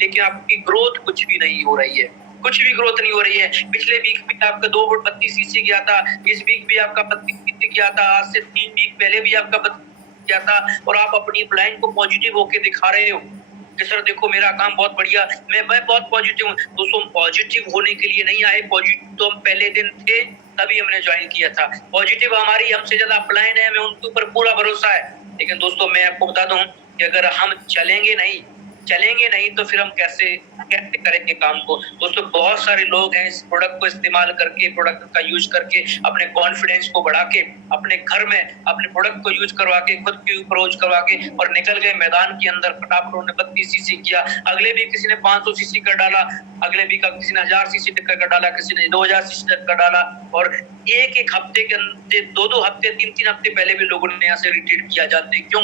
लेकिन आपकी ग्रोथ कुछ भी नहीं हो रही है, कुछ भी ग्रोथ नहीं हो रही है। पिछले वीक में आपका 232 सीसी गया था, इस वीक भी आपका 32 सीसी गया था, आज से 3 वीक पहले भी आपका 32 गया था, और आप अपनी प्लान को पॉजिटिव होके दिखा रहे हो कि सर देखो मेरा काम बहुत बढ़िया, मैं बहुत पॉजिटिव हूँ। दोस्तों पॉजिटिव होने के लिए नहीं आए, पॉजिटिव तो हम पहले दिन थे तभी हमने ज्वाइन किया था। पॉजिटिव हमारी हमसे ज्यादा प्लान है, हमें उनके ऊपर पूरा भरोसा है। लेकिन दोस्तों मैं आपको बता दूं कि अगर हम चलेंगे नहीं तो फिर हम कैसे करेंगे काम को। दोस्तों बहुत सारे लोग हैं इस प्रोडक्ट को इस्तेमाल करके, प्रोडक्ट का यूज करके अपने कॉन्फिडेंस को बढ़ा के, अपने घर में अपने प्रोडक्ट को यूज करवा के, खुद के ऊपर यूज करवा के और निकल गए मैदान के अंदर। फटाफट उन्होंने 32 सीसी किया, अगले भी किसी ने 500 सीसी कर डाला, अगले भी किसी ने 1000 सीसी तक कर डाला, किसी ने 2000 सीसी तक कर डाला। और एक हफ्ते के अंदर 2 हफ्ते 3 हफ्ते पहले भी लोगों ने यहाँ से रिट्रीट किया जाते। क्यों?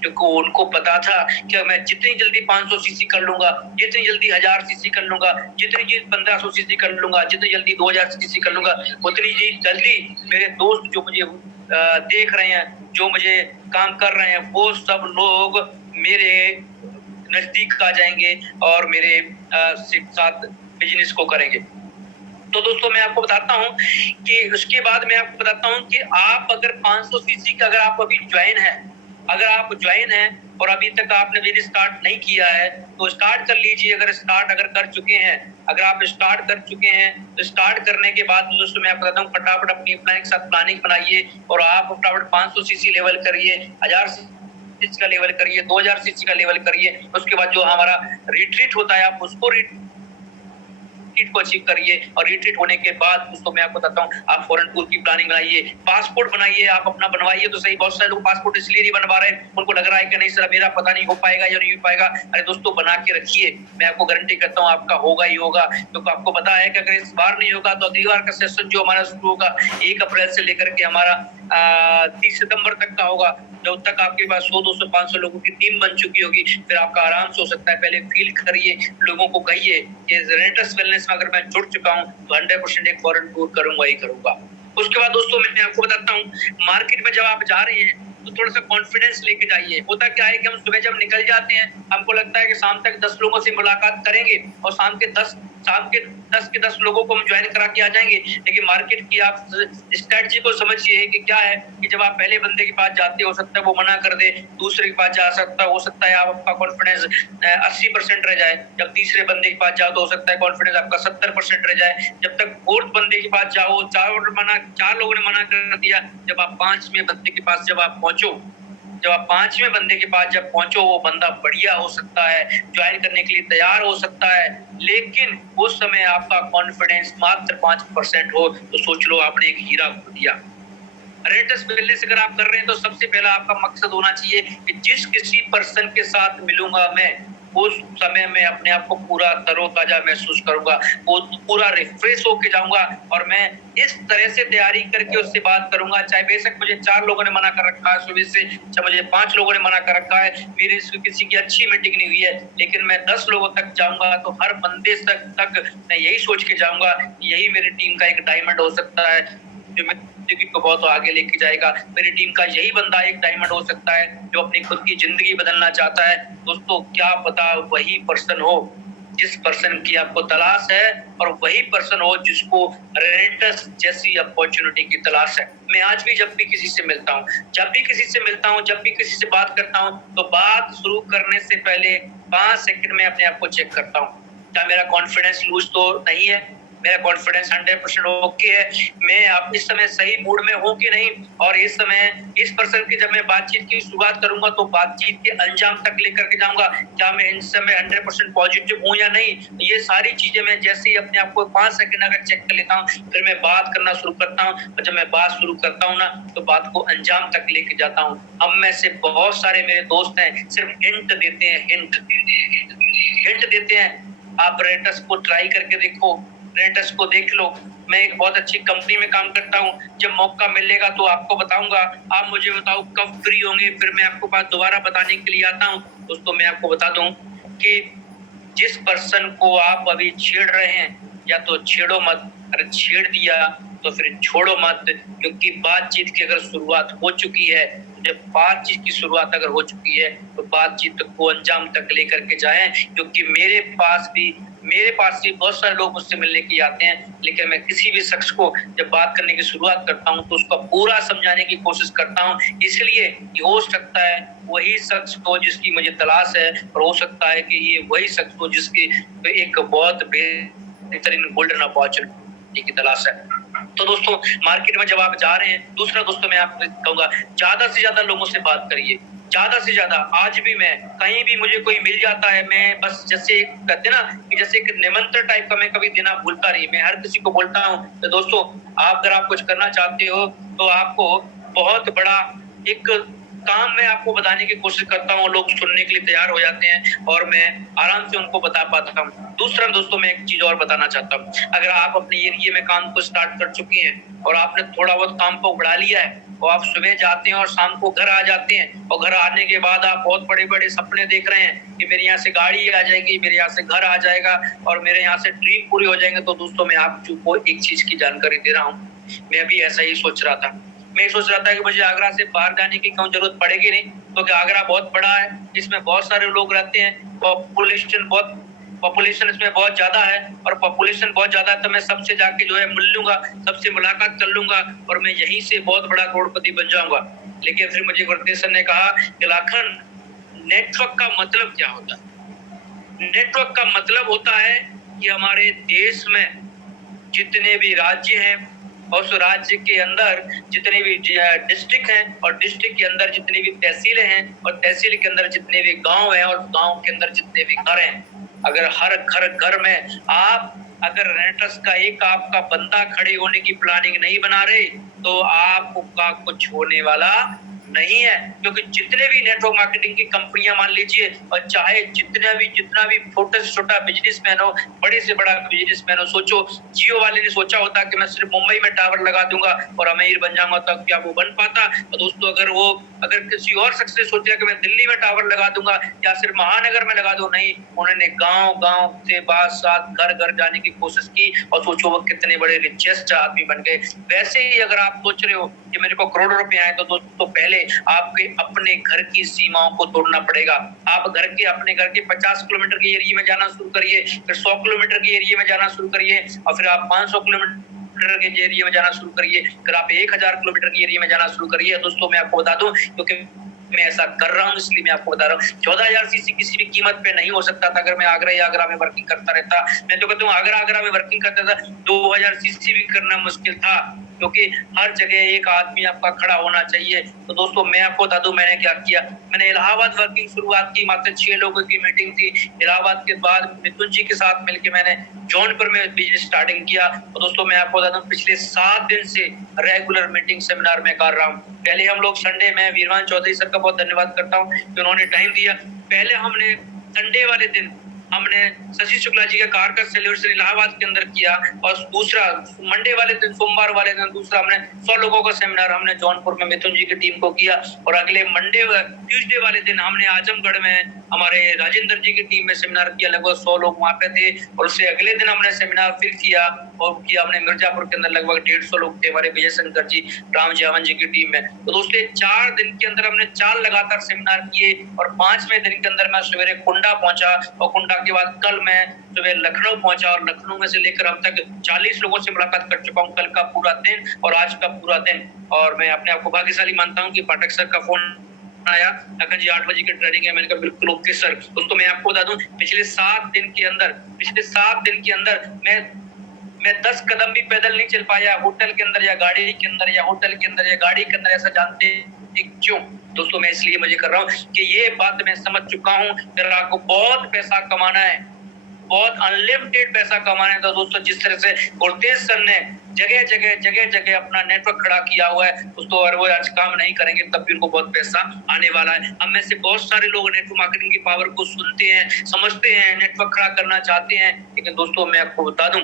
क्योंकि उनको पता था कि मैं जितनी जल्दी 500 सीसी कर लूंगा, जितनी जल्दी 1000 सीसी कर लूंगा, जितनी जल्दी 1500 सीसी कर लूंगा, जितनी जल्दी 2000 सीसी कर लूंगा, उतनी जल्दी मेरे दोस्त जो मुझे देख रहे हैं, जो मुझे काम कर रहे हैं, वो सब लोग मेरे नजदीक आ जाएंगे और मेरे साथ बिजनेस को करेंगे। तो दोस्तों मैं आपको बताता हूँ कि उसके बाद मैं आपको बताता हूँ कि आप अगर 500 सीसी का अगर आप अभी ज्वाइन है, अगर आप ज्वाइन है और अभी तक आपने बिजनेस स्टार्ट नहीं किया है तो स्टार्ट कर लीजिए। अगर कर चुके हैं, अगर आप स्टार्ट कर चुके हैं तो स्टार्ट करने के बाद दोस्तों मैं आपको बताता हूँ फटाफट अपनी प्लान के साथ प्लानिंग बनाइए और आप फटाफट 500 सीसी लेवल करिए, 1000 सीसी का लेवल करिए, 2000 सीसी का लेवल करिए। उसके बाद जो हमारा रिट्रीट होता है आप उसको रिट्रीट को अचीव करिए और रिट्रीट होने के बाद दोस्तों मैं आपको बताता हूँ आप फॉरेन टूर की प्लानिंग बनाइए, पासपोर्ट बनाइए, आप अपना बनवाइए तो सही। बहुत सारे लोग पासपोर्ट इसलिए नहीं बनवा रहे, उनको लग रहा है कि नहीं सर मेरा पता नहीं हो पाएगा या नहीं हो पाएगा। अरे दोस्तों बना के रखिए, मैं आपको गारंटी करता हूँ आपका होगा ही होगा। क्योंकि आपको पता है कि अगर इस बार नहीं होगा तो अगली बार का सेशन जो हमारा शुरू होगा 1 अप्रैल से लेकर के हमारा 30 सितंबर तक का होगा। जब तक आपके पास 100, 200, 500 लोगों की टीम बन चुकी होगी फिर आपका आराम से हो सकता है। पहले फील करिए, लोगों को कहिए कि रेंटस वेलनेस में अगर मैं जुड़ चुका हूँ तो 100% एक फॉरेन टूर करूंगा ही करूंगा। उसके बाद दोस्तों मैं आपको बताता हूँ मार्केट में जब आप जा रहे हैं तो थोड़ा सा कॉन्फिडेंस लेके जाइए। होता क्या है कि हम सुबह जब निकल जाते हैं हमको लगता है कि शाम तक 10 लोगों से मुलाकात करेंगे और शाम के 10 लोगों को हम ज्वाइन करा के आ जाएंगे। लेकिन मार्केट की आप स्ट्रेटजी को समझिए कि क्या है कि जब आप पहले बंदे के पास जाते हो सकता है वो मना कर दे, दूसरे के पास जा सकता हो सकता है आपका कॉन्फिडेंस 80% रह जाए। जब तीसरे बंदे के पास जाओ तो हो सकता है कॉन्फिडेंस आपका 70% रह जाए। जब तक फोर्थ बंदे के पास जाओ 4 लोगों ने मना कर दिया, जब आप 5वें बंदे के पास जब आप पहुंचो, जब आप 5वें बंदे के पास जब पहुंचो वो बंदा बढ़िया हो सकता है, ज्वाइन करने के लिए तैयार हो सकता है, लेकिन उस समय आपका कॉन्फिडेंस मात्र 5% हो तो सोच लो आपने एक हीरा खो दिया। रेंटस वेलनेस अगर आप कर रहे हैं तो सबसे पहला आपका मकसद होना चाहिए कि जिस किसी पर्सन के साथ मिलूंगा मैं उस समय में अपने आप को पूरा तरोताजा महसूस करूंगा, वो पूरा रिफ्रेश होके जाऊंगा और मैं इस तरह से तैयारी करके उससे बात करूंगा। चाहे बेशक मुझे 4 लोगों ने मना कर रखा है सुबह से, चाहे मुझे 5 लोगों ने मना कर रखा है, मेरी किसी की अच्छी मीटिंग नहीं हुई है, लेकिन मैं 10 लोगों तक जाऊंगा तो हर बंदे तक मैं यही सोच के जाऊंगा यही मेरी टीम का एक डायमंड हो सकता है जो मैं जिंदगी को बहुत आगे लेके जाएगा। मेरी टीम का यही बंदा एक डायमंड हो सकता है जो अपनी खुद की जिंदगी बदलना चाहता है। दोस्तों क्या पता वही पर्सन हो जिस पर्सन की आपको तलाश है और वही पर्सन हो जिसको रेंटस जैसी अपॉर्चुनिटी की तलाश है। मैं आज भी जब भी किसी से मिलता हूँ, जब भी किसी से बात करता हूँ तो बात शुरू करने से पहले 5 सेकंड में अपने आप को चेक करता हूँ क्या मेरा कॉन्फिडेंस लूज तो नहीं है, मेरा कॉन्फिडेंस 100% ओके है, मैं आप इस समय सही मूड में हूँ कि नहीं, और इस समय इस पर्सन की जब मैं बातचीत की शुरुआत करूंगा तो बातचीत के अंजाम तक लेकर के जाऊंगा, क्या मैं इस समय 100% पॉजिटिव हूँ या नहीं। ये सारी चीजें मैं जैसे ही अपने आप को 5 सेकंड अगर चेक कर लेता हूँ फिर मैं बात करना शुरू करता हूँ, और जब मैं बात शुरू करता हूँ ना तो बात को अंजाम तक लेके जाता हूँ। हम में से बहुत सारे मेरे दोस्त हैं सिर्फ हिंट देते हैं, हिंट देते हैं। आप रेंटस को ट्राई करके देखो, रेंटस को देख लो। मैं एक बहुत अच्छी कंपनी में काम करता हूँ, जब मौका मिलेगा तो आपको बताऊंगा। आप मुझे बताओ कब फ्री होंगे, फिर मैं आपको बात दोबारा बताने के लिए आता हूँ। दोस्तों मैं आपको बता दूं कि जिस पर्सन को आप अभी छेड़ रहे हैं या तो छेड़ो मत, अगर छेड़ दिया तो फिर छोड़ो मत, क्योंकि बातचीत की अगर शुरुआत हो चुकी है जब बातचीत की शुरुआत अगर हो चुकी है तो बातचीत को अंजाम तक लेकर के जाएं, क्योंकि मेरे पास भी बहुत सारे लोग मुझसे मिलने के आते हैं, लेकिन मैं किसी भी शख्स को जब बात करने की शुरुआत करता हूं तो उसका पूरा समझाने की कोशिश करता हूं, इसलिए कि हो सकता है वही शख्स हो जिसकी मुझे तलाश है, और हो सकता है कि ये वही शख्स हो जिसकी एक बहुत बेहतरीन गोल्डन अपॉर्चुनिटी की तलाश है। तो दोस्तों, मार्केट में जब आप जा रहे हैं, दूसरा दोस्तों मैं आपको कहूंगा, ज्यादा से ज्यादा लोगों से बात करिए, ज्यादा से ज्यादा। आज भी मैं कहीं भी मुझे कोई मिल जाता है, मैं बस जैसे कहते ना कि जैसे एक निमंत्रण टाइप का मैं कभी देना भूलता नहीं, मैं हर किसी को बोलता हूँ तो दोस्तों, आप अगर आप कुछ करना चाहते हो तो आपको बहुत बड़ा एक काम मैं आपको बताने की कोशिश करता हूँ, लोग सुनने के लिए तैयार हो जाते हैं और मैं आराम से उनको बता पाता हूँ। दूसरा दोस्तों, मैं एक चीज और बताना चाहता हूँ, अगर आप अपने एरिया में काम को स्टार्ट कर चुके हैं और आपने थोड़ा बहुत काम को बढ़ा लिया है और आप सुबह जाते हैं और शाम को घर आ जाते हैं, और घर आने के बाद आप बहुत बड़े बड़े सपने देख रहे हैं कि मेरे यहाँ से गाड़ी आ जाएगी, मेरे यहाँ से घर आ जाएगा और मेरे यहाँ से ड्रीम पूरी हो जाएंगे, तो दोस्तों मैं आपको एक चीज की जानकारी दे रहा हूँ, मैं भी ऐसा ही सोच रहा था। मैं सोच रहा था कि मुझे आगरा से बाहर जाने की क्यों जरूरत पड़ेगी नहीं, क्योंकि आगरा बहुत बड़ा है, इसमें बहुत सारे लोग रहते हैं, पॉपुलेशन इसमें बहुत ज्यादा है, और पॉपुलेशन बहुत ज्यादा है तो मैं सबसे जाके जो है मिल लूंगा, सबसे मुलाकात कर लूंगा और मैं यहीं से बहुत बड़ा करोड़पति बन जाऊंगा। लेकिन फिर मुझे गुरतेज सर ने कहा कि लाखन, नेटवर्क का मतलब क्या होता है? नेटवर्क का मतलब होता है कि हमारे देश में जितने भी राज्य हैं और उस राज्य के अंदर जितने भी डिस्ट्रिक्ट हैं और डिस्ट्रिक्ट के अंदर जितनी भी तहसीलें हैं और तहसील के अंदर जितने भी गांव हैं और गांव के अंदर जितने भी घर हैं, अगर हर घर में आप अगर रेंटर्स का एक आपका बंदा खड़े होने की प्लानिंग नहीं बना रहे तो आपका कुछ होने वाला नहीं है। क्योंकि जितने भी नेटवर्क मार्केटिंग की कंपनियां मान लीजिए, और चाहे जितना भी छोटा से छोटा बिजनेसमैन हो, बड़े से बड़ा बिजनेसमैन हो, सोचो जियो वाले ने सोचा होता कि मैं सिर्फ मुंबई में टावर लगा दूंगा और अमीर बन जाऊंगा, तब क्या वो बन पाता? तो दोस्तों, अगर किसी और शख्स ने सोचा कि मैं दिल्ली में टावर लगा दूंगा या सिर्फ महानगर में लगा दूं, नहीं, उन्होंने गांव से बात साथ घर जाने की कोशिश की और सोचो वो कितने बड़े रिचेस्ट आदमी बन गए। वैसे ही अगर आप सोच रहे हो कि मेरे को करोड़ों रुपए आए, तो दोस्तों पहले आपके अपने घर की सीमाओं को तोड़ना पड़ेगा। आप अपने घर के 50 किलोमीटर के एरिया में जाना शुरू करिए, फिर 100 किलोमीटर के एरिया में जाना शुरू करिए, और फिर आप 500 किलोमीटर के एरिया में जाना शुरू करिए, फिर आप 1000 किलोमीटर के एरिया में जाना शुरू करिए। दोस्तों, मैं आपको बता दूं, क्योंकि मैं ऐसा कर रहा हूँ इसलिए मैं आपको बता रहा हूँ, 14,000 सीसी किसी भी कीमत पे नहीं हो सकता था अगर मैं आगरा में वर्किंग करता रहता। मैं तो कहता हूँ आगरा में वर्किंग करता था, 2000 सीसी भी करना मुश्किल था, क्योंकि हर जगह एक आदमी आपका खड़ा होना चाहिए। तो दोस्तों, मैं आपको बता दूं मैंने क्या किया। मैंने इलाहाबाद वर्किंग शुरुआत की, मात्र 6 लोगों की मीटिंग थी। इलाहाबाद के बाद मिथुन जी के साथ मिलकर मैंने जौनपुर में बिजनेस स्टार्टिंग किया। तो दोस्तों, मैं आपको बता दूं, पिछले 7 दिन से रेगुलर मीटिंग सेमिनार में कर रहा हूँ। पहले हम लोग संडे में, वीरवान चौधरी सर का बहुत धन्यवाद करता हूँ कि उन्होंने टाइम दिया। पहले हमने संडे वाले दिन हमने शशि शुक्ला जी का कार का सेलिब्रेशन इलाहाबाद के अंदर किया, और दूसरा मंडे वाले दिन, सोमवार वाले दिन दूसरा हमने 100 लोगों का सेमिनार हमने जौनपुर में मिथुन जी की टीम को किया, और अगले ट्यूसडे वाले दिन हमने आजमगढ़ में हमारे राजेंद्र जी की टीम में सेमिनार किया, लगभग 100 लोग वहां पे थे। और उससे अगले दिन हमने सेमिनार फिर किया और किया हमने मिर्जापुर के अंदर, लगभग 150 लोग थे हमारे विजय शंकर जी, राम जावन जी की टीम में। तो दोस्तों, 4 दिन के अंदर हमने 4 लगातार सेमिनार किए, और 5वें दिन के अंदर मैं सवेरे कुंडा पहुंचा, और कुंडा के बाद कल मैं सुबह लखनऊ पहुंचा, और लखनऊ में से लेकर अब तक 40 लोगों से मुलाकात कर चुका हूं, कल का पूरा दिन और आज का पूरा दिन। और मैं अपने आप को भाग्यशाली मानता हूं कि पाठक सर का फोन आया, लखन जी 8 बजे की ट्रेनिंग है, मैंने कहा बिल्कुल ओके सर। दोस्तों, मैं आपको बता दूं, पिछले 7 दिन के अंदर मैं 10 कदम भी पैदल नहीं चल पाया, होटल के अंदर या गाड़ी के अंदर या होटल के अंदर या गाड़ी के अंदर। ऐसा जानते क्यों? दोस्तों, मैं इसलिए मुझे कर रहा हूँ कि ये बात मैं समझ चुका हूँ कि अगर आपको बहुत पैसा कमाना है, बहुत अनलिमिटेड पैसा कमाना है, तो दोस्तों जिस तरह से गुरतेज सर ने जगह जगह अपना नेटवर्क खड़ा किया हुआ है, उसको अगर वो आज काम नहीं करेंगे तब भी उनको बहुत पैसा आने वाला है। हम में से बहुत सारे लोग नेटवर्क मार्केटिंग की पावर को सुनते हैं, समझते हैं, नेटवर्क खड़ा करना चाहते हैं, लेकिन दोस्तों मैं आपको बता दूं,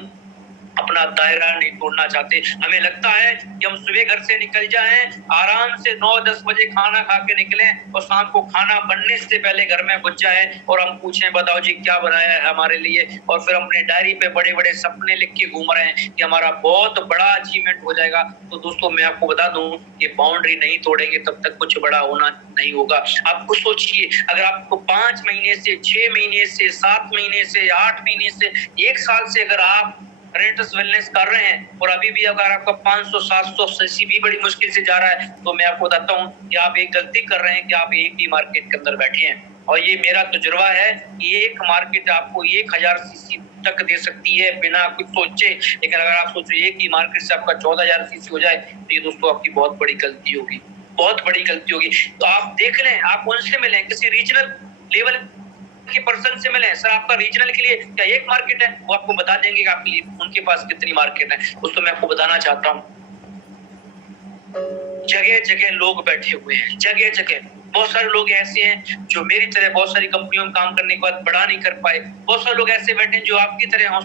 अपना दायरा नहीं तोड़ना चाहते। हमें लगता है कि हम सुबह घर से निकल जाएं, आराम से 9-10 बजे खाना खा के निकलें और शाम को खाना बनने से पहले घर में घुस जाए और हम पूछें बताओ जी क्या बनाया है हमारे लिए, और फिर अपने डायरी पे बड़े बड़े सपने लिख के घूम रहे हैं कि हमारा बहुत बड़ा अचीवमेंट हो जाएगा। तो दोस्तों मैं आपको बता दूं कि बाउंड्री नहीं तोड़ेंगे तब तक कुछ बड़ा होना नहीं होगा। आप खुद सोचिए, अगर आपको 5 महीने से, 6 महीने से, 7 महीने से, 8 महीने से, 1 साल से अगर आप रेंटस वेलनेस कर रहे हैं और अभी भी अगर आपका 500-700 सीसी भी बड़ी मुश्किल से जा रहा है, तो मैं आपको बताता हूँ कि आप एक गलती कर रहे हैं कि आप एक ही मार्केट के अंदर बैठे हैं। और ये मेरा तजुर्बा है कि एक मार्केट आपको 1000 सीसी तक दे सकती है बिना कुछ सोचे, लेकिन अगर आप सोचो एक ही मार्केट से आपका 14000 सीसी हो जाए तो ये दोस्तों आपकी बहुत बड़ी गलती होगी, बहुत बड़ी गलती होगी। तो आप देख लें, आप उनसे मिलें, किसी रीजनल लेवल के पर्सन से मिले, सर आपका रीजनल के लिए क्या एक मार्केट है, वो आपको बता देंगे कि आपके लिए उनके पास कितनी मार्केट है। दोस्तों मैं आपको बताना चाहता हूँ, जगह जगह लोग बैठे हुए हैं, जगह जगह बहुत सारे लोग ऐसे हैं जो मेरी तरह बहुत सारी कंपनियों में काम करने के बाद बड़ा नहीं कर पाए, बहुत सारे लोग ऐसे बैठे हैं जो आपकी तरह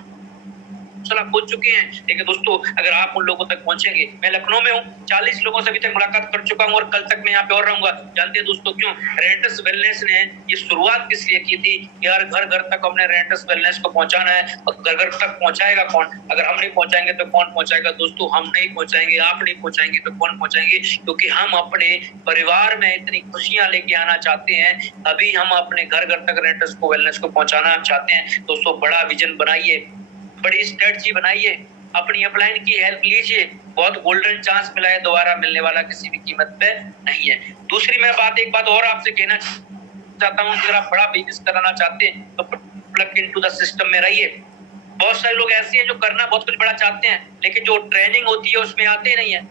पहुंच चुके हैं। लेकिन दोस्तों अगर आप उन लोगों तक पहुंचेंगे, मैं लखनऊ में हूँ, 40 लोगों से अभी तक मुलाकात कर चुका हूँ और कल तक मैं यहाँ पे और रहूंगा। जानते हैं दोस्तों क्यों? रेंटस वेलनेस ने ये शुरुआत किस लिए की थी? यार घर घर तक हमने रेंटस वेलनेस को पहुंचाना है, और घर घर तक पहुंचाएगा कौन? अगर हम नहीं पहुंचाएंगे तो कौन पहुंचाएगा? दोस्तों हम नहीं पहुंचाएंगे, आप नहीं पहुंचाएंगे तो कौन पहुंचाएंगे? क्योंकि हम अपने परिवार में इतनी खुशियां लेके आना चाहते हैं, अभी हम अपने घर घर तक रेंटस को वेलनेस को पहुंचाना चाहते हैं। दोस्तों बड़ा विजन बनाइए, बड़ी स्ट्रेटजी बनाइए, अपनी अपलाइन की हेल्प लीजिए, बहुत गोल्डन चांस मिला है, दोबारा मिलने वाला किसी भी कीमत पे नहीं है। दूसरी मैं एक बात और आपसे कहना चाहता हूँ, अगर आप बड़ा बिजनेस कराना चाहते हैं तो प्लग इनटू द सिस्टम में रहिए। बहुत सारे लोग ऐसे हैं जो करना बहुत कुछ बड़ा चाहते हैं, लेकिन जो ट्रेनिंग होती है उसमें आते नहीं है,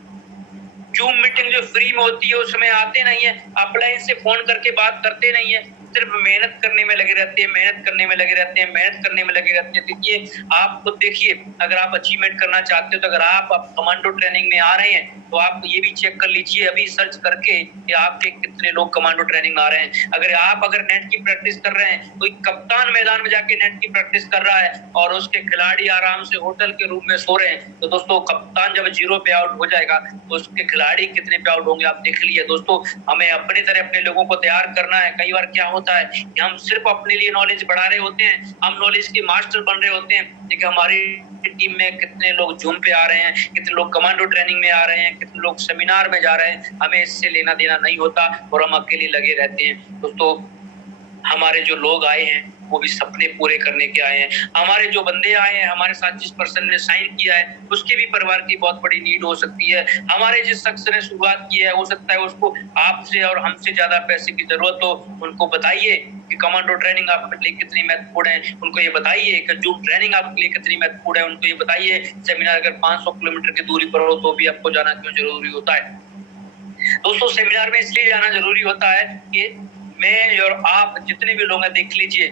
जूम मीटिंग जो फ्री में होती है उसमें आते नहीं है, अपलाइन से फोन करके बात करते नहीं है, सिर्फ मेहनत करने में लगे रहते हैं, मेहनत करने में लगे रहते हैं, मेहनत करने में लगे रहते हैं। देखिए आप खुद देखिए, अगर आप अचीवमेंट करना चाहते हो तो अगर आप कमांडो ट्रेनिंग में आ रहे हैं तो आप ये भी चेक कर लीजिए अभी सर्च करके कि आपके कितने लोग कमांडो ट्रेनिंग आ रहे हैं। अगर नेट की प्रैक्टिस कर रहे हैं, कोई कप्तान मैदान में जाके नेट की प्रैक्टिस कर रहा है और उसके खिलाड़ी आराम से होटल के रूम में सो रहे हैं, तो दोस्तों कप्तान जब 0 पे आउट हो जाएगा तो उसके खिलाड़ी कितने पे आउट होंगे आप देख लीजिए। दोस्तों हमें अपनी तरह अपने लोगों को तैयार करना है। कई बार क्या होता है कि हम सिर्फ अपने लिए नॉलेज बढ़ा रहे होते हैं, हम नॉलेज के मास्टर बन रहे होते हैं, लेकिन हमारी टीम में कितने लोग जूम पे आ रहे हैं, कितने लोग कमांडो ट्रेनिंग में आ रहे हैं, कितने लोग सेमिनार में जा रहे हैं, हमें इससे लेना देना नहीं होता और हम अकेले लगे रहते हैं। दोस्तों हमारे जो लोग आए हैं वो भी सपने पूरे करने के आए हैं, हमारे जो बंदे आए हैं, हमारे साथ जिस पर्सन ने साइन किया है उसके भी परिवार की बहुत बड़ी नीड हो सकती है, हमारे जिस शख्स ने शुरुआत की है हो सकता है उसको आपसे और हमसे ज्यादा पैसे की जरूरत हो। उनको बताइए कि कमांडो ट्रेनिंग आपके लिए कितनी महत्वपूर्ण है, उनको ये बताइए कि जूम ट्रेनिंग आपके लिए कितनी महत्वपूर्ण है, उनको ये बताइए सेमिनार अगर 500 किलोमीटर की दूरी पर हो तो भी आपको जाना क्यों जरूरी होता है। दोस्तों सेमिनार में इसलिए जाना जरूरी होता है कि मैं और आप जितने भी लोग हैं देख लीजिए,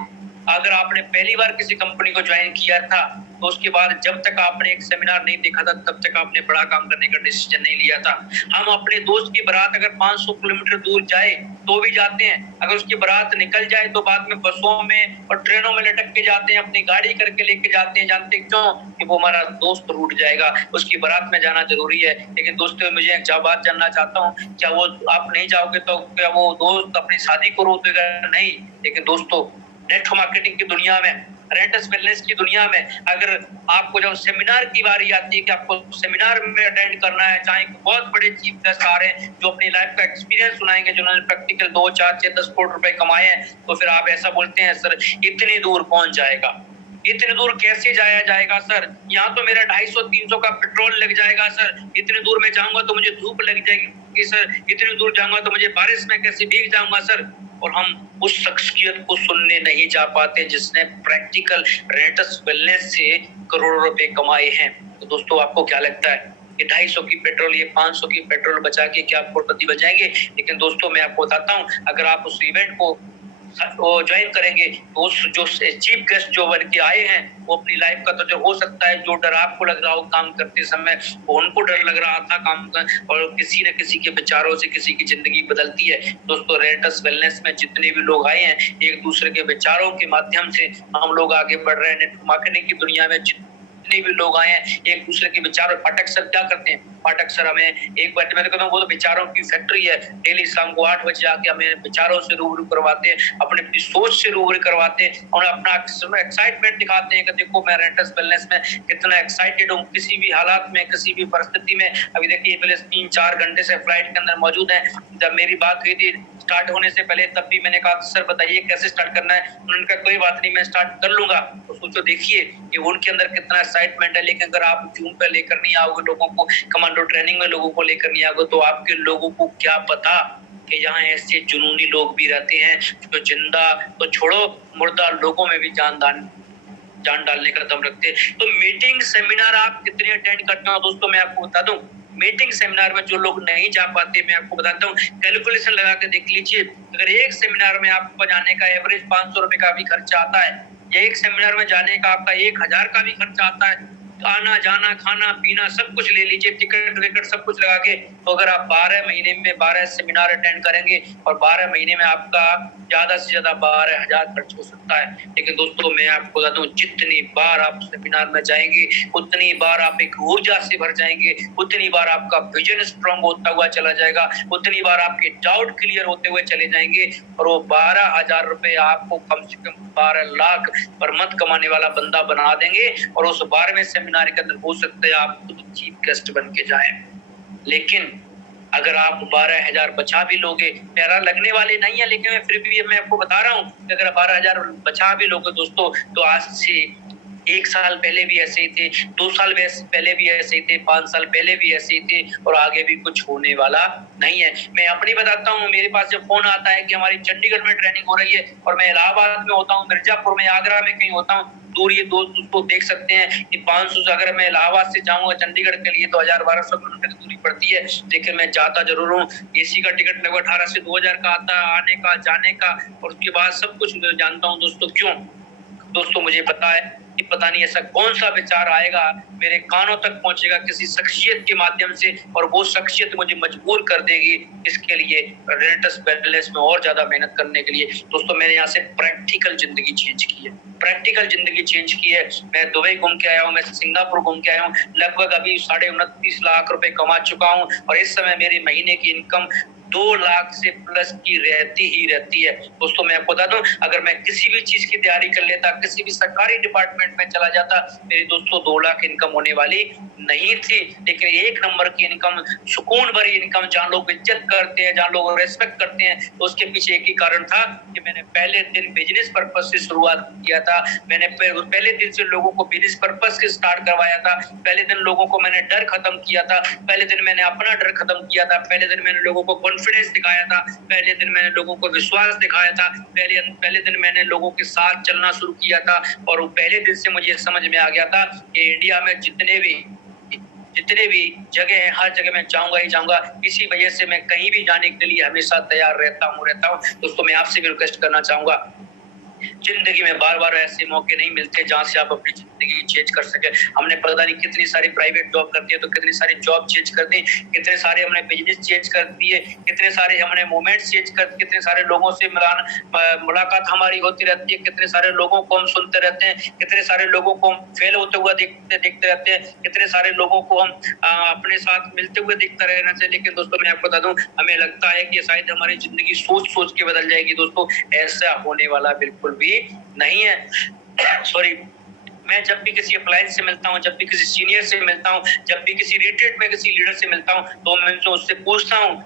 अगर आपने पहली बार किसी कंपनी को ज्वाइन किया था तो उसके बाद जब तक आपने एक सेमिनार नहीं देखा था तब तक आपने बड़ा काम करने का डिसीजन नहीं लिया था। हम अपने दोस्त की बारात अगर 500 किलोमीटर दूर जाए तो भी जाते हैं, अगर उसकी बारात निकल जाए तो बाद में बसों में और ट्रेनों में लटक के जाते हैं, अपनी गाड़ी करके लेके जाते हैं, जानते क्यों? कि वो हमारा दोस्त रूठ जाएगा, उसकी बारात में जाना जरूरी है। लेकिन दोस्तों मुझे एक बात जानना चाहता हूँ, क्या वो आप नहीं जाओगे तो क्या वो दोस्त अपनी शादी को रोक देगा? नहीं। लेकिन दोस्तों नेटवर्क मार्केटिंग की दुनिया में, रेंटस वेलनेस की दुनिया में, अगर आपको जब सेमिनार की बारी आती है कि आपको सेमिनार में अटेंड करना है, चाहे बहुत बड़े चीफ गेस्ट आ रहे हैं जो अपनी लाइफ का एक्सपीरियंस सुनाएंगे, जिन्होंने प्रैक्टिकल 2, 4, 6, 10 करोड़ रुपए कमाए हैं, तो फिर आप ऐसा बोलते हैं सर इतनी दूर कौन जाएगा, इतनी दूर कैसे जाया जाएगा सर, यहाँ तो मेरा 250-300 का पेट्रोल लग जाएगा सर, इतनी दूर में जाऊंगा तो मुझे धूप लग जाएगी सर, इतनी दूर जाऊंगा तो मुझे बारिश में कैसे भीग जाऊंगा सर। और हम उस शख्सियत को सुनने नहीं जा पाते जिसने प्रैक्टिकल रेंटस वेलनेस से करोड़ों रुपए कमाए हैं। तो दोस्तों आपको क्या लगता है कि 250 की पेट्रोल, ये 500 की पेट्रोल बचा के क्या आप करोड़पति बन जाएंगे? लेकिन दोस्तों मैं आपको बताता हूँ, अगर आप उस इवेंट को ज्वाइन करेंगे तो उस जो चीफ गेस्ट जो बन के आए हैं वो अपनी लाइफ का तो जो हो सकता है जो डर आपको लग रहा हो काम करते समय वो उनको डर लग रहा था काम कर, और किसी न किसी के विचारों से किसी की जिंदगी बदलती है। दोस्तों रेंटस वेलनेस में जितने भी लोग आए हैं एक दूसरे के विचारों के माध्यम से हम लोग आगे बढ़ रहे हैं। नेटवर्क मार्केटिंग की दुनिया में जितने भी लोग आए हैं एक दूसरे के विचारों। पाठक सर क्या करते हैं, पाठक सर हमें एक बार मैं कहता हूँ वो तो विचारों की फैक्ट्री है। डेली शाम को 8 बजे आके हमें विचारों से रूबरू करवाते हैं, अपनी सोच से रूबरू करवाते हैं और अपना एक्साइटमेंट दिखाते हैं कि देखो मैं रेंटस वेलनेस में कितना एक्साइटेड हूँ, किसी भी हालात में, किसी भी परिस्थिति में। अभी देखिए पहले 3-4 घंटे से फ्लाइट के अंदर मौजूद है। जब मेरी बात हुई थी स्टार्ट होने से पहले, तब भी मैंने कहा सर बताइए कैसे स्टार्ट करना है। उन्होंने कहा कोई बात नहीं मैं स्टार्ट कर लूंगा। तो सोचो देखिए कि उनके अंदर कितना एक्साइटमेंट है। लेकिन अगर आप जूम पे लेकर नहीं आओगे लोगों को, कमांडो ट्रेनिंग में लोगों को लेकर नहीं आओगे, तो आपके लोगों को क्या पता कि यहाँ ऐसे जुनूनी लोग भी रहते हैं जो जिंदा तो छोड़ो मुर्दा लोगों में भी जान डालने का दम रखते हैं। तो मीटिंग सेमिनार आप कितने अटेंड करते हो दोस्तों, मैं आपको बता दूं। मीटिंग सेमिनार में जो लोग नहीं जा पाते, मैं आपको बताता हूँ, कैलकुलेशन लगा के देख लीजिए। अगर एक सेमिनार में आपको जाने का एवरेज 500 रुपए का भी खर्चा आता है, या एक सेमिनार में जाने का आपका 1000 का भी खर्चा आता है, आना जाना खाना पीना सब कुछ ले लीजिए, टिकट विकट सब कुछ लगा के, तो अगर आप 12 महीने में 12 सेमिनार अटेंड करेंगे और 12 महीने में आपका ज्यादा से ज्यादा 12,000 खर्च हो सकता है। लेकिन दोस्तों मैं आपको बता दूं, जितनी बार आप सेमिनार में जाएंगे उतनी बार आप एक ऊर्जा से भर जाएंगे, उतनी बार आपका विजन स्ट्रॉन्ग होता हुआ चला जाएगा, उतनी बार आपके डाउट क्लियर होते हुए चले जाएंगे। और वो 12,000 रुपए आपको कम से कम 12 लाख पर मंथ कमाने वाला बंदा बना देंगे। और उस 12वें सेमिनार के अंदर हो सकता है आप खुद चीफ गेस्ट बन के जाएं। लेकिन अगर आप 12,000 बचा भी लोगे, प्यारा लगने वाले नहीं है, लेकिन मैं फिर भी मैं आपको बता रहा हूँ कि अगर 12,000 बचा भी लोगे दोस्तों, तो आज से 1 साल पहले भी ऐसे ही थे, 2 साल पहले भी ऐसे ही थे, 5 साल पहले भी ऐसे ही थे, और आगे भी कुछ होने वाला नहीं है। मैं अपनी बताता हूँ, मेरे पास जब फोन आता है कि हमारी चंडीगढ़ में ट्रेनिंग हो रही है और मैं इलाहाबाद में होता हूँ, मिर्जापुर में, आगरा में कहीं होता हूँ, दूर ये दोस्त उसको देख सकते हैं कि 500 से अगर मैं इलाहाबाद से जाऊंगा चंडीगढ़ के लिए तो 1000-1200 किलोमीटर की दूरी पड़ती है। लेकिन मैं जाता जरूर हूँ। एसी का टिकट लगभग 18 से 2000 का आता है, आने का जाने का, और उसके बाद सब कुछ जानता हूँ दोस्तों। क्यों दोस्तों, मुझे पता है कि पता नहीं ऐसा कौन सा विचार आएगा मेरे कानों तक पहुंचेगा किसी शख्सियत के माध्यम से, और वो शख्सियत मुझे मजबूर कर देगी इसके लिए रेंटस वेलनेस में और ज्यादा मेहनत करने के लिए। दोस्तों मैंने यहाँ से प्रैक्टिकल जिंदगी चेंज की है, प्रैक्टिकल जिंदगी चेंज की है। मैं दुबई घूम के आया हूँ, मैं सिंगापुर घूम के आया हूँ, लगभग अभी 29.5 लाख रुपए कमा चुका हूँ, और इस समय मेरी महीने की इनकम 2 लाख से प्लस की रहती ही रहती है। दोस्तों मैं आपको बता दूं, अगर मैं किसी भी चीज की तैयारी कर लेता, किसी भी सरकारी डिपार्टमेंट में चला जाता, मेरी दोस्तों 2 लाख इनकम होने वाली नहीं थी। लेकिन एक नंबर की इनकम, सुकून भरी इनकम, जहाँ लोग इज्जत करते हैं, जहाँ लोग रेस्पेक्ट करते हैं, तो उसके पीछे एक ही कारण था कि मैंने पहले दिन बिजनेस पर्पज से शुरुआत किया था। मैंने पहले दिन से लोगों को बिजनेस पर्पज से स्टार्ट करवाया था। पहले दिन लोगों को मैंने डर खत्म किया था, पहले दिन मैंने अपना डर खत्म किया था, पहले दिन मैंने लोगों को कॉन्फिडेंस दिखाया था, पहले दिन मैंने लोगों को विश्वास दिखाया था, पहले दिन मैंने लोगों के साथ चलना शुरू किया था। और पहले दिन से मुझे समझ में आ गया था कि इंडिया में जितने भी जगह है, हर जगह मैं जाऊंगा ही जाऊंगा। इसी वजह से मैं कहीं भी जाने के लिए हमेशा तैयार रहता हूँ। दोस्तों मैं आपसे भी रिक्वेस्ट करना चाहूंगा, जिंदगी में बार बार ऐसे मौके नहीं मिलते जहां से आप अपनी जिंदगी चेंज कर सके। हमने पता नहीं कितनी सारी प्राइवेट जॉब कर दी है, तो कितनी सारी जॉब चेंज कर दी, कितने सारे हमने बिजनेस चेंज कर दिए, कितने सारे हमने मोमेंट्स चेंज कर, कितने सारे लोगों से मुलाकात हमारी होती रहती है, कितने सारे लोगों को हम सुनते रहते हैं, कितने सारे लोगों को हम फेल होते हुए देखते रहते हैं, कितने सारे लोगों को हम अपने साथ मिलते हुए देखता रहना चाहिए। लेकिन दोस्तों मैं आपको बता दूं, हमें लगता है कि शायद हमारी जिंदगी सोच के बदल जाएगी। दोस्तों ऐसा होने वाला बिल्कुल भी नहीं है। सॉरी, मैं जब भी किसी अप्लायंस से मिलता हूँ, जब भी किसी सीनियर से मिलता हूँ, जब भी किसी रिट्रीट में किसी लीडर से मिलता हूँ, तो मैं उससे पूछता हूँ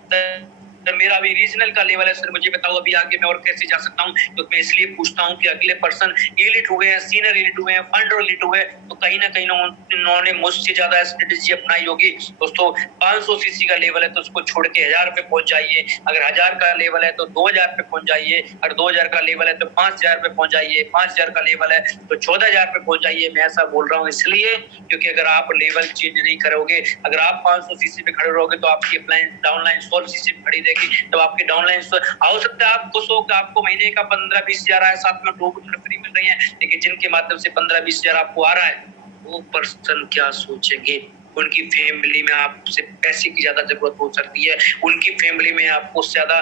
मेरा भी रीजनल का लेवल है सर, मुझे बताओ अभी आगे मैं और कैसे जा सकता हूँ। तो मैं इसलिए पूछता हूँ कि अगले पर्सन एलिट हुए हैं, सीनियर एलिट हुए हैं, फंड एलिट हुए, तो कहीं ना कहीं उन्होंने मुझसे ज्यादा स्ट्रेटेजी अपनाई होगी। दोस्तों 500 सीसी का लेवल है तो उसको छोड़ के 1000 पे पहुंच जाइए, अगर 1000 का लेवल है तो 2000 पे पहुंच जाइए, अगर 2000 का लेवल है तो 5000 पे पहुंच जाइए, 5000 का लेवल है तो 14000 पे पहुंच जाइए। मैं ऐसा बोल रहा हूँ इसलिए क्योंकि अगर आप लेवल चेंज नहीं करोगे, अगर आप 500 सीसी पे खड़े रहोगे तो आपकी डाउनलाइन 100 सीसी पे खड़ी रहेगी। तो आपकी डाउनलाइन हो सकता है आप खुश हो कि आपको महीने का 15-20 हजार आए, साथ में लोगों को फ्री मिल रही है, लेकिन जिनके माध्यम से 15-20 हजार आपको आ रहा है, वो पर्सन क्या सोचेंगे? उनकी फैमिली में आपसे पैसे की ज्यादा जरूरत हो सकती है, उनकी फैमिली में आपको ज्यादा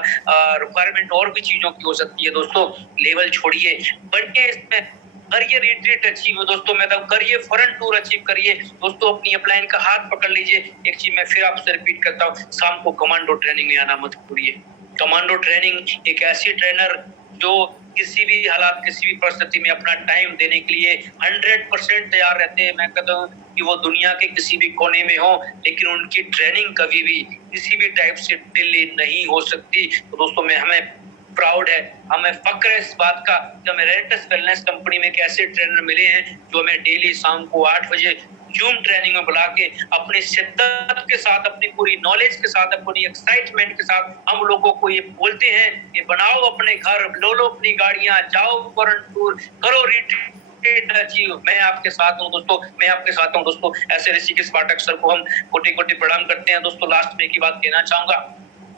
रिक्वायरमेंट और भी चीजों की हो सकती है। दोस्तों लेवल छोड़िए, बढ़िए इसमें करिए रिट्रीट अचीव दोस्तों, मैं तो करिए फॉरेन टूर अचीव करिए दोस्तों, अपनी अपलाइन का हाथ पकड़ लीजिए। एक चीज मैं फिर आपसे रिपीट करता हूँ, शाम को कमांडो ट्रेनिंग में आना मत भूलिए। कमांडो ट्रेनिंग एक ऐसी ट्रेनर जो किसी भी हालात, किसी भी परिस्थिति में अपना टाइम देने के लिए 100% तैयार रहते हैं। मैं कहता हूँ कि वो दुनिया के किसी भी कोने में हो, लेकिन उनकी ट्रेनिंग कभी भी किसी भी टाइप से डिले नहीं हो सकती। तो दोस्तों मैं हमें प्राउड है, हमें फक्र है इस बात का कि हमें रेंटस वेलनेस कंपनी में एक ऐसे ट्रेनर मिले हैं जो हमें डेली शाम को 8 बजे जूम ट्रेनिंग में बुला के अपनी शिद्दत के साथ, अपनी पूरी नॉलेज के साथ, अपनी एक्साइटमेंट के साथ हम लोगों को ये बोलते हैं कि बनाओ अपने घर, लो अपनी गाड़ियां, जाओ फॉरेन टूर, करो रिट्रीट अचीव। मैं आपके साथ हूँ दोस्तों, मैं आपके साथ हूँ दोस्तों। ऐसे ऋषिकेश पाठक सर को हम कोटि कोटि प्रणाम करते हैं दोस्तों। लास्ट में एक ही बात कहना चाहूंगा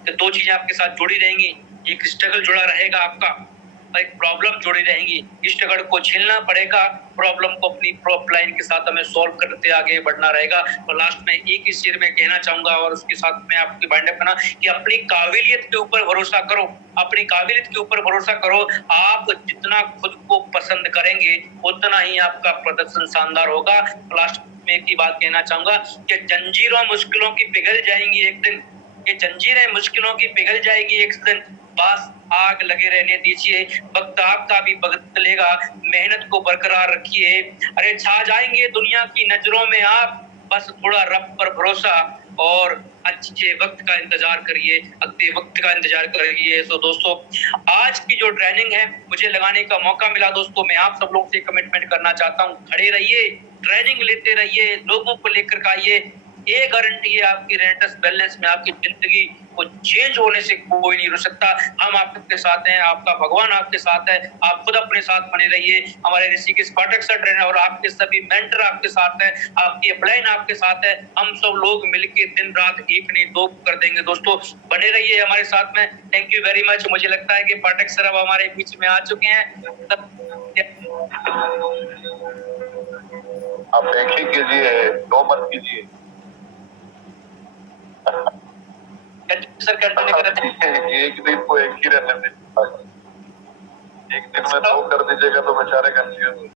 कि दो चीजें आपके साथ जुड़ी रहेंगी, एक स्ट्रगल जुड़ा रहेगा आपका और एक प्रॉब्लम जुड़ी रहेंगी। स्ट्रगल को झेलना पड़ेगा, प्रॉब्लम को अपनी प्रोपलाइन के साथ हमें सॉल्व करते आगे बढ़ना रहेगा। और लास्ट में एक ही शेर में कहना चाहूंगा और उसके साथ में आपकी बाइंड अप करना कि अपनी काबिलियत के ऊपर भरोसा करो, अपनी काबिलियत के ऊपर भरोसा करो। आप जितना खुद को पसंद करेंगे उतना ही आपका प्रदर्शन शानदार होगा। लास्ट में एक ही बात कहना चाहूंगा कि जंजीरों मुश्किलों की पिघल जाएंगी एक दिन, ये जंजीरें मुश्किलों की पिघल जाएगी एक दिन, बस आग लगे रहने दीजिए, वक्त आपका भी बदलेगा, मेहनत को बरकरार रखिए। अरे छा जाएंगे दुनिया की नजरों में आप, बस थोड़ा रब पर भरोसा और अच्छे वक्त का इंतजार करिए, अगले वक्त का इंतजार करिए। तो दोस्तों आज की जो ट्रेनिंग है मुझे लगाने का मौका मिला दोस्तों, मैं आप सब लोग से कमिटमेंट करना चाहता हूँ, खड़े रहिए, ट्रेनिंग लेते रहिए, लोगों को लेकर आइए। ये गारंटी है आपकी रेंटस वेलनेस में, आपकी जिंदगी को चेंज होने से कोई नहीं रोक सकता। हम आपके साथ हैं, आपका भगवान आपके साथ है, आप खुद अपने साथ बने रहिए। हमारे ऋषिकेश पाठक सर ट्रेनर और आपके सभी मेंटर आपके साथ हैं, आपकी अपलाइन आपके साथ है। हम सब लोग मिलकर दिन रात एक नहीं दो कर देंगे दोस्तों, बने रहिए हमारे साथ में। Thank you very much. मुझे लगता है कि पाठक सर अब हमारे बीच में आ चुके हैं। आप एक ही कीजिए, दो मत कीजिए सर। कंटिन्यू करें, एक दिन को एक ही रहने दीजिए, एक दिन में दो कर दीजिएगा तो बेचारे कंफ्यूज